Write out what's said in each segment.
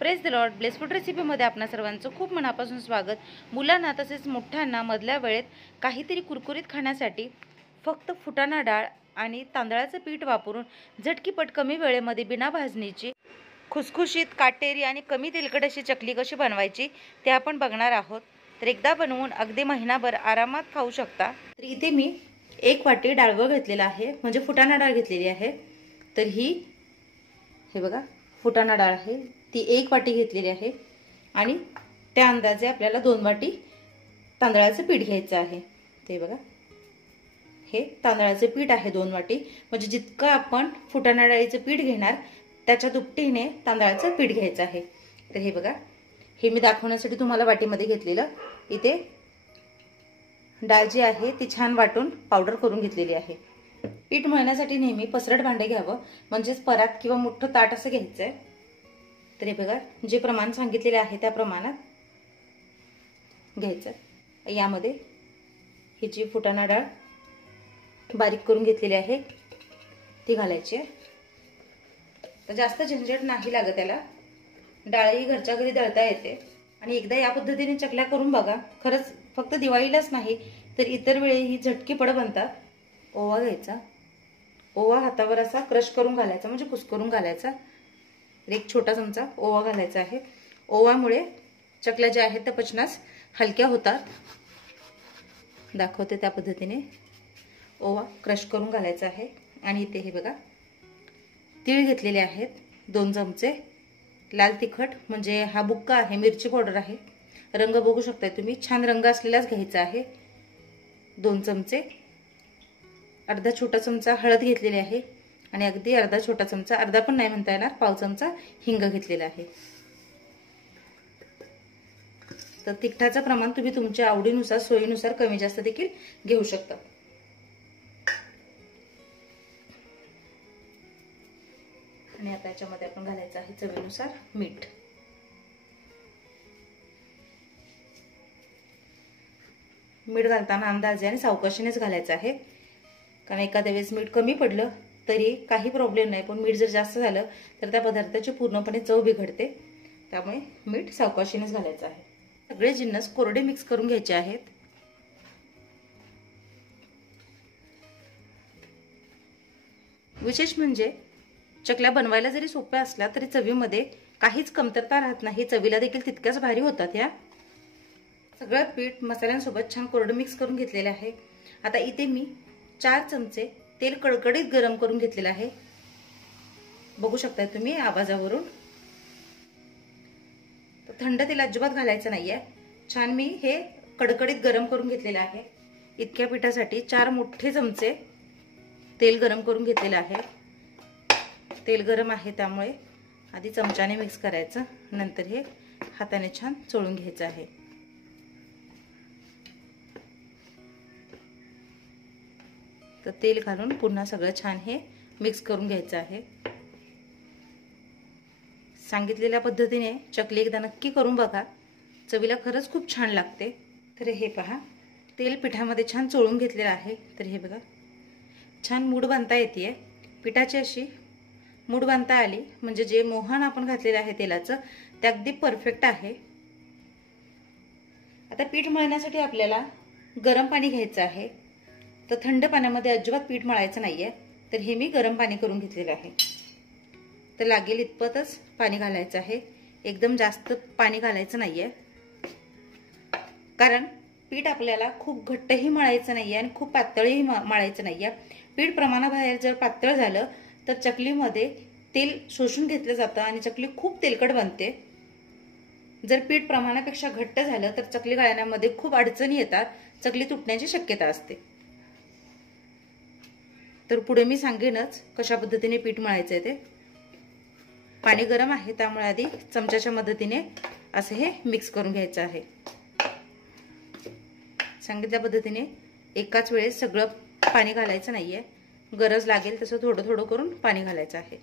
Praise the lord. Bless food रेसिपीमध्ये आपणा सर्वांचं खूप मनापासून स्वागत. मुलांना तसेच मोठ्यांना मधल्या वेळेत काहीतरी कुरकुरीत खाण्यासाठी फक्त फुटाणा डाळ आणि तांदळाचं पीठ वापरून झटकीपट कमी वेळेमध्ये बिना भाजणीची खुसखुशीत, काटेरी आणि कमी तेलकट अशी चकली कशी बनवायची ते आपण बघणार आहोत. तर एकदा बनवून अगदी महिनाभर आरामात खाऊ शकता. तर इथे मी 1 वाटी डाळवं घेतलेला आहे, म्हणजे फुटाणा डाळ घेतलेली आहे. तर हे बघा फुटाणा डाळ आहे, ती 1 वाटी घेतलेली आहे आणि त्या अंदाजे आपल्याला 2 वाटी तांदळाचं पीठ घ्यायचं आहे. ते बघा हे तांदळाचं पीठ आहे 2 वाटी, म्हणजे जितकं आपण फुटाणा डाळीचं पीठ घेणार त्याच्या दुपटीने तांदळाचं पीठ घ्यायचं आहे. तर हे बघा, हे मी दाखवण्यासाठी तुम्हाला वाटीमध्ये घेतलेलं. इथे डाळ जी आहे ती छान वाटून पावडर करून घेतलेली आहे. पीठ मळण्यासाठी नेहमी पसरट भांडे घ्यावं, म्हणजेच परात किंवा मोठं ताट असं घ्यायचंय. तर हे बघा, जे प्रमाण सांगितलेले आहे त्या प्रमाणात घ्यायचं. यामध्ये ही जी फुटाणा डाळ बारीक करून घेतलेली आहे ती घालायची आहे. तर जास्त झंझट नाही लागत त्याला, डाळही घरच्या घरी दळता येते. आणि एकदा या पद्धतीने चकल्या करून बघा, खरंच फक्त दिवाळीलाच नाही तर इतर वेळेही झटकीपट बनतात. ओवा घ्यायचा, ओवा हातावर असा क्रश करून घालायचा, म्हणजे कुस्करून घालायचा. 1 छोटा चमचा ओवा घालायचा आहे. ओव्यामुळे चकल्या ज्या आहेत त्या पचनास हलक्या होतात. दाखवते त्या पद्धतीने ओवा क्रश करून घालायचा आहे. आणि इथे हे बघा तीळ घेतलेले आहेत 2 चमचे. लाल तिखट म्हणजे हा बुक्का आहे, मिरची पावडर आहे. रंग बघू शकताय तुम्ही, छान रंग असलेलाच घ्यायचा आहे. 2 चमचे. अर्धा छोटा चमचा हळद घेतलेली आहे आणि अगदी अर्धा छोटा चमचा, अर्धा पण नाही म्हणता येणार, पाव चमचा हिंग घेतलेला आहे. तर तिखटाचं प्रमाण तुम्ही तुमच्या आवडीनुसार, सोयीनुसार कमी जास्त देखील घेऊ शकता. आणि आता याच्यामध्ये आपण घालायचं आहे चवीनुसार मीठ. मीठ घालताना अंदाजे आणि सावकाशीनेच घालायचं आहे, कारण एखाद्या वेळेस मीठ कमी पडलं तरी काही प्रॉब्लेम नाही, पण मीठ जर जास्त झालं तर त्या पदार्थाची पूर्णपणे चव बिघडते. त्यामुळे मीठ सावकाशीनेच घालायचं आहे. सगळे जिन्नस कोरडे मिक्स करून घ्यायचे आहेत. विशेष म्हणजे चकल्या बनवायला जरी सोप्या असल्या तरी चवीमध्ये काहीच कमतरता राहत नाही, चवीला देखील तितक्याच भारी होतात. या सगळं पीठ मसाल्यांसोबत छान कोरडं मिक्स करून घेतलेलं आहे. आता इथे मी 4 चमचे तेल कडकडीत गरम करून घेतलेलं आहे. बघू शकताय तुम्ही आवाजावरून. तर थंड तेल अजिबात घालायचं नाहीये. छान मी हे कडकडीत गरम करून घेतलेलं आहे. इतक्या पिठासाठी 4 मोठे चमचे तेल गरम करून घेतलेलं आहे. तेल गरम आहे त्यामुळे आधी चमच्याने मिक्स करायचं, नंतर हे हाताने छान चोळून घ्यायचं आहे. तर तेल घालून पुन्हा सगळं छान हे मिक्स करून घ्यायचं आहे. सांगितलेल्या पद्धतीने चकली एकदा नक्की करून बघा, चवीला खरंच खूप छान लागते. तर हे पहा, तेल पिठामध्ये छान चोळून घेतलेलं आहे. तर हे बघा, छान मूड बांधता येते. पिठाची अशी मूड बांधता आली म्हणजे जे मोहन आपण घातलेलं आहे तेलाचं ते अगदी परफेक्ट आहे. आता पीठ मळण्यासाठी आपल्याला गरम पाणी घ्यायचं आहे. तर थंड पाण्यामध्ये अजिबात पीठ मळायचं नाहीये. तर हे मी गरम पाणी करून घेतलेलं आहे. तर लागेल इतपतच पाणी घालायचं आहे, एकदम जास्त पाणी घालायचं नाहीये, कारण पीठ आपल्याला खूप घट्टही मळायचं नाहीये आणि खूप पातळही मळायचं नाहीये. पीठ प्रमाणाबाहेर जर पातळ झालं तर चकलीमध्ये तेल शोषून घेतलं जातं आणि चकली खूप तेलकट बनते. जर पीठ प्रमाणापेक्षा घट्ट झालं तर चकली गाळण्यामध्ये खूप अडचणी येतात, चकली तुटण्याची शक्यता असते. तर पुढे मी सांगेनच कशा पद्धतीने पीठ मळायचं आहे ते. पाणी गरम आहे त्यामुळे आधी चमच्याच्या मदतीने असं हे मिक्स करून घ्यायचं आहे. सांगितल्या पद्धतीने एकाच वेळेस सगळं पाणी घालायचं नाहीये, गरज लागेल तसं थोडं थोडं करून पाणी घालायचं आहे.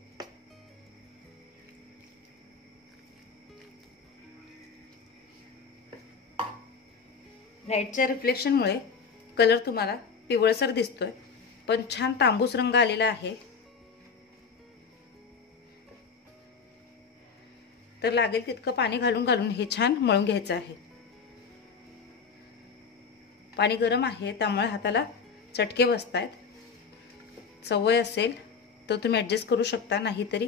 लाईटच्या रिफ्लेक्शनमुळे कलर तुम्हाला पिवळसर दिसतोय, पण छान तांबूस रंग आलेला आहे. तर लागेल तितकं पाणी घालून घालून हे छान मळून घ्यायचं आहे. पाणी गरम आहे त्यामुळे हाताला चटके बसतायत. सवय असेल तर तुम्ही ॲडजस्ट करू शकता, नाहीतरी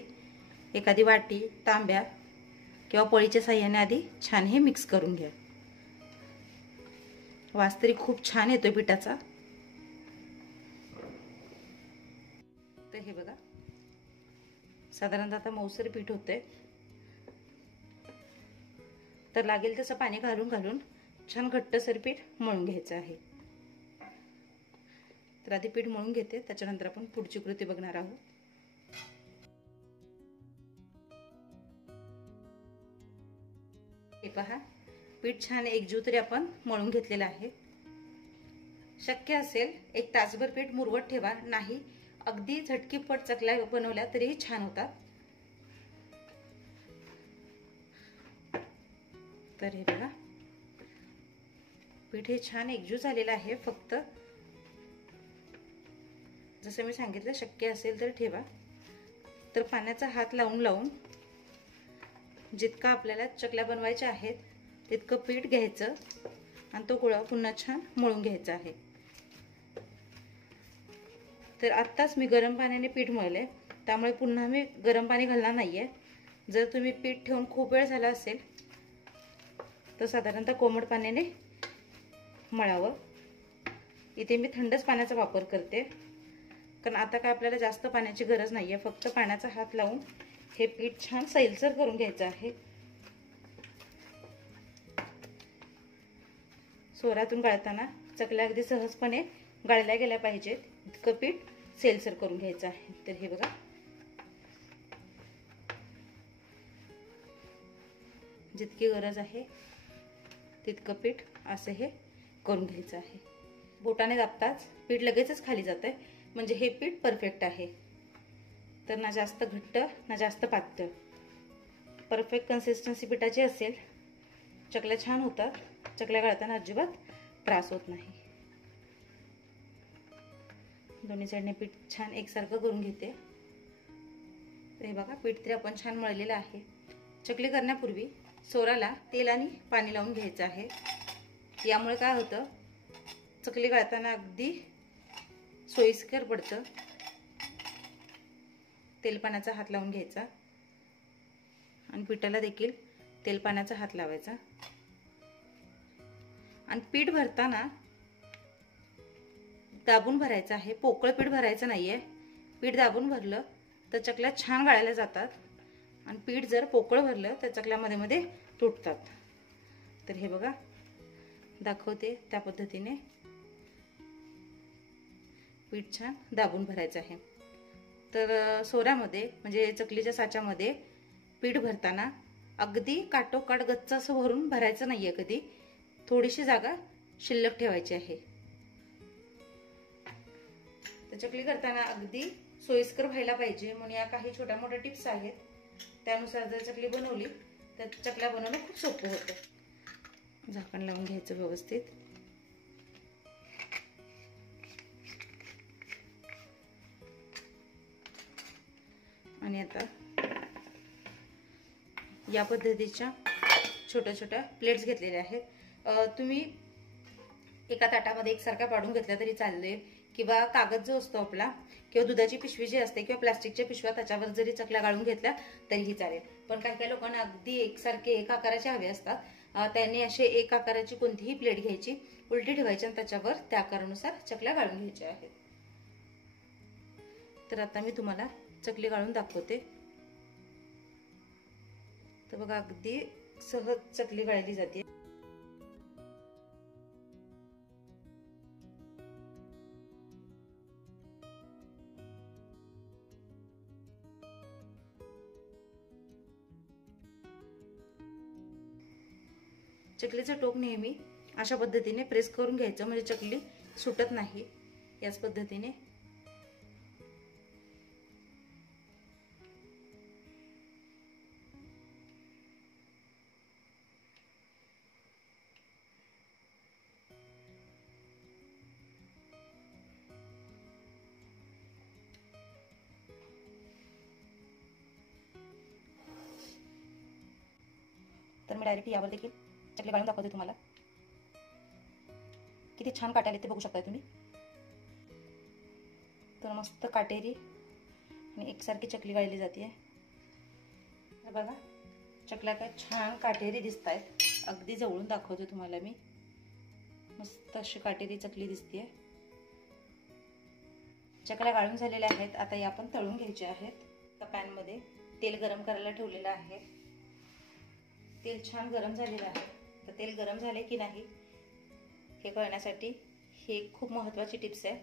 एखादी वाटी, तांब्या किंवा पळीच्या साह्याने आधी छान हे मिक्स करून घ्या. वास तरी खूप छान येतोय पिठाचा. तर हे बघा साधारणतः आता मऊसर पीठ होतंय. तर लागेल तसं पाणी घालून घालून छान घट्टसर पीठ मळून घ्यायचं आहे. तर आधी पीठ मळून घेते, त्याच्यानंतर आपण पुढची कृती बघणार आहोत. हे पहा, पीठ छान एकजीव तरी आपण मळून घेतलेलं आहे. शक्य असेल एक तासभर पीठ मुरवत ठेवा, नाही अगदी झटकीपट चकल्या बनवल्या तरीही छान होतात. तर हे बघा पीठ हे छान एकजीव झालेलं आहे. फक्त जसं मी सांगितलं शक्य असेल तर ठेवा. तर पाण्याचा हात लावून लावून जितका आपल्याला चकल्या बनवायच्या आहेत तितकं पीठ घ्यायचं आणि तो गोळा पुन्हा छान मळून घ्यायचा आहे. तर आत्ताच मी गरम पाण्याने पीठ मळले, त्यामुळे पुन्हा मी गरम पाणी घालणार नाहीये. जर तुम्ही पीठ ठेवून खूप वेळ झाला असेल तर साधारणतः कोमट पाण्याने मळावं. इथे मी थंडच पाण्याचा वापर करते, कारण आता काय आपल्याला जास्त पाण्याची गरज नाहीये. फक्त पाण्याचा हात लावून हे पीठ छान सैलसर करून घ्यायचं आहे. सोऱ्यातून गाळताना चकल्या अगदी सहजपणे गाळल्या गेल्या पाहिजेत इतकं पीठ सैलसर करून घ्यायचं आहे. तर हे बघा जितकी गरज आहे तितकं पीठ असं हे करून घ्यायचं आहे. बोटाने दाबताच पीठ लगेचच खाली जातंय, म्हणजे हे पीठ परफेक्ट आहे. तर ना जास्त घट्ट ना जास्त पातळ, परफेक्ट कन्सिस्टन्सी पिठाची असेल चकल्या छान होतात. चकल्या गाळताना अजिबात त्रास होत नाही. दोन्ही साईडने पीठ छान एकसारखं करून घेते. तर हे बघा पीठ तरी आपण छान मळलेलं आहे. चकली करण्यापूर्वी सोराला तेल आणि पाणी लावून घ्यायचं आहे. यामुळे काय होतं, चकली गाळताना अगदी सोयीस्कर पडतं. तेल पाण्याचा हात लावून घ्यायचा आणि पिठाला देखील तेल पाण्याचा हात लावायचा. आणि पीठ भरताना दाबून भरायचं आहे, पोकळ पीठ भरायचं नाहीये. पीठ दाबून भरलं तर चकल्या छान गाळल्या जातात आणि पीठ जर पोकळ भरलं तर चकल्या मध्ये मध्ये तुटतात. तर हे बघा दाखवते त्या पद्धतीने पीठ छान दाबून भरायचं आहे. तर सोऱ्यामध्ये म्हणजे चकलीच्या साच्यामध्ये पीठ भरताना अगदी काटोकाट गच्च असं भरून भरायचं नाहीये. कधी थोडीशी जागा शिल्लक ठेवायची आहे. तर चकली करताना अगदी सोयीस्कर व्हायला पाहिजे, म्हणून या काही छोट्या मोठ्या टिप्स आहेत. त्यानुसार जर चकली बनवली तर चकल्या बनवणं खूप सोपं होतं. झाकण लावून घ्यायचं व्यवस्थित. आणि आता या पद्धतीच्या छोट्या छोट्या प्लेट्स घेतलेल्या आहेत. तुम्ही एका ताटामध्ये एकसारखा पाडून घेतला तरी चालेल, किंवा कागद जो असतो आपला किंवा दुधाची पिशवी जी असते किंवा प्लास्टिकच्या पिशव्या त्याच्यावर जरी चकल्या गाळून घेतल्या तरीही चालेल. पण काही काही लोकांना अगदी एकसारखे एक आकाराचे हवे असतात. त्यांनी असे एक आकाराची कोणतीही प्लेट घ्यायची, उलटी ठेवायची आणि त्याच्यावर त्या आकारानुसार चकल्या गाळून घ्यायच्या आहेत. तर आता मी तुम्हाला चकली गाळून दाखवते. तर बघा अगदी सहज चकली गाळली जाते. चकलीचं टोक नेहमी अशा पद्धतीने प्रेस करून घ्यायचं, म्हणजे चकली सुटत नाही. याच पद्धतीने मी डायरेक्ट यावर देखील चकली गाळून दाखवते तुम्हाला. किती छान काटे आले ते बघू शकता तुम्ही. तर मस्त काटेरी आणि एकसारखी चकली गाळली जाते. बघा चकल्या काय छान काटेरी दिसत आहेत. अगदी जवळून दाखवते तुम्हाला मी. मस्त अशी काटेरी चकली दिसते. चकल्या गाळून झालेल्या आहेत. आता या आपण तळून घ्यायच्या आहेत. पॅन मध्ये तेल गरम करायला ठेवलेलं आहे. तेल छान गरम झालेलं आहे. तर तेल गरम झाले की नाही हे कळण्यासाठी हे खूप महत्त्वाची टिप्स आहे.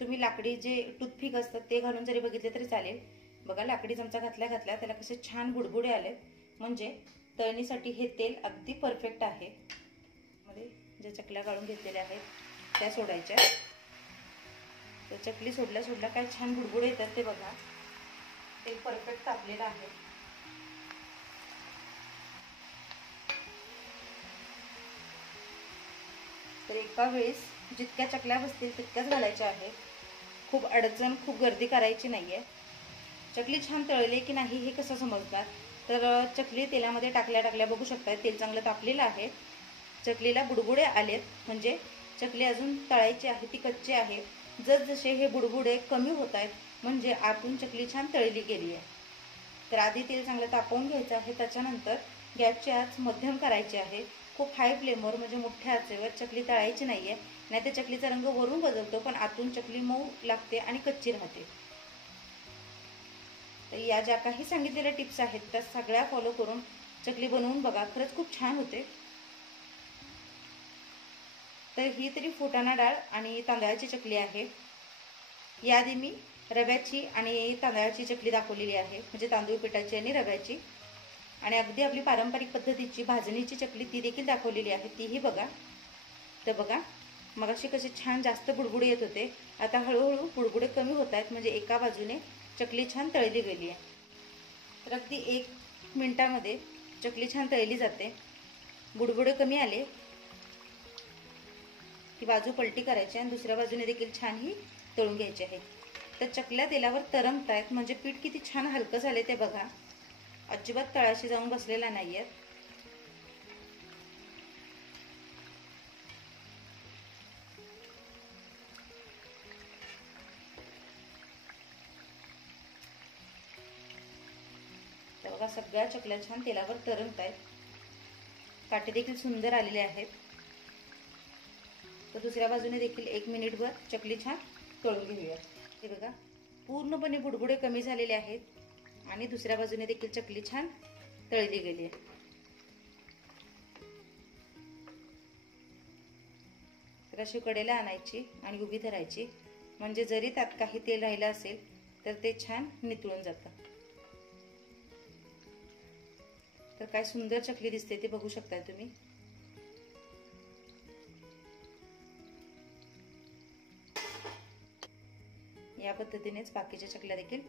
तुम्ही लाकडी जे टूथपिक असतात ते घालून जरी बघितले तरी चालेल. बघा लाकडी चमचा घातल्या त्याला कसे छान बुडबुडे आले. म्हणजे तळणीसाठी हे तेल अगदी परफेक्ट आहे. मध्ये जे चकल्या गाळून घेतलेल्या आहेत त्या सोडायच्या. तर चकली सोडल्या काय छान बुडबुडे येतात ते बघा. तेल परफेक्ट तापलेलं आहे. तर एका वेळेस जितक्या चकल्या बसतील तितक्याच घालायच्या आहेत. खूप अडचण खूप गर्दी करायची नाहीये. चकली छान तळली की नाही हे कसं समजणार. तर चकली तेलामध्ये टाकल्या बघू शकता तेल चांगलं तापलेलं आहे. चकलीला बुडबुडे आलेत म्हणजे चकली अजून तळायची आहे, ती कच्ची आहे. जसजसे हे बुडबुडे कमी होत आहेत म्हणजे आतून चकली छान तळली गेली आहे. तर आधी तेल चांगलं तापवून घ्यायचं आहे. त्याच्यानंतर गॅसची आच मध्यम करायची आहे. खूप हाय फ्लेमवर म्हणजे मोठ्या आचेवर चकली तळायची नाहीये. नाहीतर चकलीचा रंग वरून बदलतो पण आतून चकली मऊ लागते आणि कच्ची राहते. तर या ज्या काही सांगितलेल्या टिप्स आहेत त्या सगळ्या फॉलो करून चकली बनवून बघा. खरंच खूप छान होते. तर ही तरी फुटाणा डाळ आणि तांदळाची चकली आहे. याआधी मी रव्याची आणि तांदळाची चकली दाखवलेली आहे. म्हणजे तांदूळ पिठाची आणि रव्याची. आणि अगदी आपली पारंपरिक पद्धतीची भाजणीची चकली ती देखील दाखवलेली आहे. तीही बघा. तर बघा मगाशी कसे छान जास्त बुडबुडे येत होते. आता हळूहळू बुडबुडे कमी होत आहेत म्हणजे एका बाजूने चकली छान तळली गेली आहे. तर अगदी 1 मिनिटामध्ये चकली छान तळली जाते. बुडबुडे कमी आले की बाजू पलटी करायची आणि दुसऱ्या बाजूने देखील छान ही तळून घ्यायची आहे. तर चकल्या तेलावर तरंगत आहेत म्हणजे पीठ किती छान हलकं झाले ते बघा. अजिबात तळाशी जाऊन बसलेला नाहीये. तर बघा सगळ्या चकल्या छान तेलावर तरंगत आहेत. काटे देखील सुंदर आलेले आहेत. तर दुसऱ्या बाजूने देखील 1 मिनिटभर चकली छान तळून घेऊया. हे बघा पूर्णपणे बुडबुडे कमी झालेले आहेत आणि दुसऱ्या बाजूने देखील चकली छान तळली गेली आहे. तर अशी कडेला आणायची आणि उभी धरायची म्हणजे जरी त्यात काही तेल राहिलं असेल तर ते छान नितळून जातं. तर काय सुंदर चकली दिसते ते बघू शकता तुम्ही. या पद्धतीनेच बाकीच्या चकल्या देखील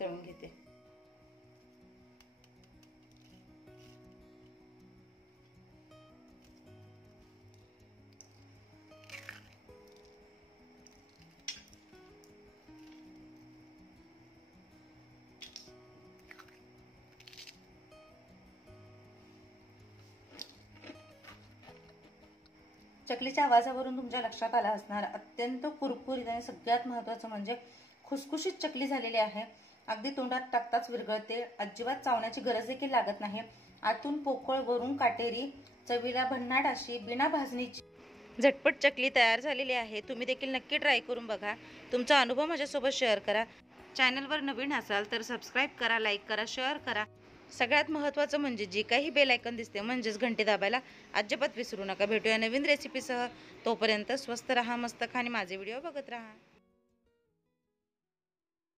तळून घेते. चकलीच्या आवाजावरून तुमच्या लक्षात आलं असणार अत्यंत कुरकुरीत आणि सगळ्यात महत्त्वाचं म्हणजे खुसखुशीत चकली झालेली आहे. अगदी तोंडात टाकताच विरघळते. अजिबात चावण्याची गरज देखील लागत नाही. आतून पोकळ वरून काटेरी चवीला भन्नाट अशी बिना भाजणीची झटपट चकली तयार झालेली आहे. तुम्ही देखील नक्की ट्राय करून बघा. तुमचा अनुभव माझ्यासोबत शेअर करा. चॅनलवर नवीन असाल तर सबस्क्राईब करा, लाईक करा, शेअर करा. सगळ्यात महत्त्वाचं म्हणजे जी काही बेल आयकॉन दिसते म्हणजेच घंटी दाबायला अजिबात विसरू नका. भेटूया नवीन रेसिपीसह. तोपर्यंत स्वस्त रहा, मस्त खा आणि माझे व्हिडिओ बघत रहा.